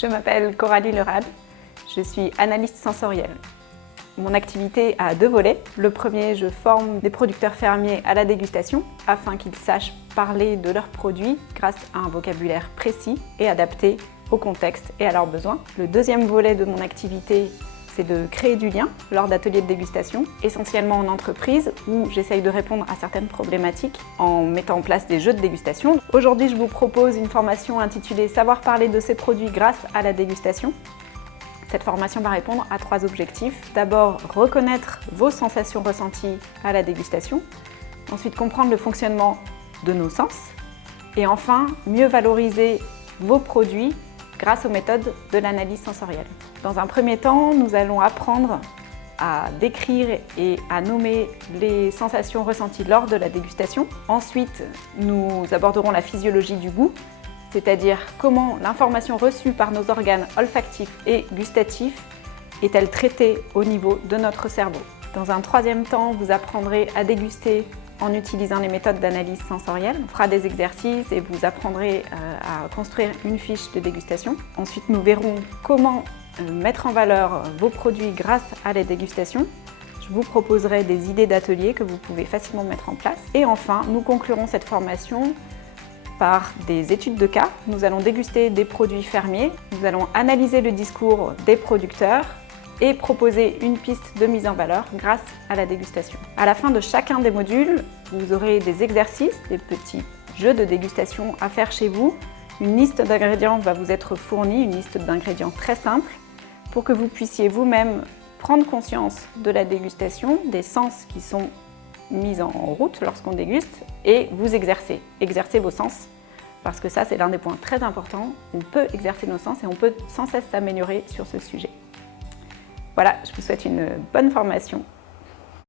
Je m'appelle Coralie Lerade, je suis analyste sensorielle. Mon activité a deux volets. Le premier, je forme des producteurs fermiers à la dégustation afin qu'ils sachent parler de leurs produits grâce à un vocabulaire précis et adapté au contexte et à leurs besoins. Le deuxième volet de mon activité, c'est de créer du lien lors d'ateliers de dégustation, essentiellement en entreprise où j'essaye de répondre à certaines problématiques en mettant en place des jeux de dégustation. Aujourd'hui, je vous propose une formation intitulée « Savoir parler de ses produits grâce à la dégustation ». Cette formation va répondre à trois objectifs. D'abord, reconnaître vos sensations ressenties à la dégustation. Ensuite, comprendre le fonctionnement de nos sens. Et enfin, mieux valoriser vos produits grâce aux méthodes de l'analyse sensorielle. Dans un premier temps, nous allons apprendre à décrire et à nommer les sensations ressenties lors de la dégustation. Ensuite, nous aborderons la physiologie du goût, c'est-à-dire comment l'information reçue par nos organes olfactifs et gustatifs est-elle traitée au niveau de notre cerveau. Dans un troisième temps, vous apprendrez à déguster en utilisant les méthodes d'analyse sensorielle. On fera des exercices et vous apprendrez à construire une fiche de dégustation. Ensuite, nous verrons comment mettre en valeur vos produits grâce à la dégustation. Je vous proposerai des idées d'ateliers que vous pouvez facilement mettre en place. Et enfin, nous conclurons cette formation par des études de cas. Nous allons déguster des produits fermiers, nous allons analyser le discours des producteurs et proposer une piste de mise en valeur grâce à la dégustation. À la fin de chacun des modules, vous aurez des exercices, des petits jeux de dégustation à faire chez vous. Une liste d'ingrédients va vous être fournie, une liste d'ingrédients très simple, pour que vous puissiez vous-même prendre conscience de la dégustation, des sens qui sont mis en route lorsqu'on déguste et vous exercer vos sens. Parce que ça, c'est l'un des points très importants. On peut exercer nos sens et on peut sans cesse s'améliorer sur ce sujet. Voilà, je vous souhaite une bonne formation.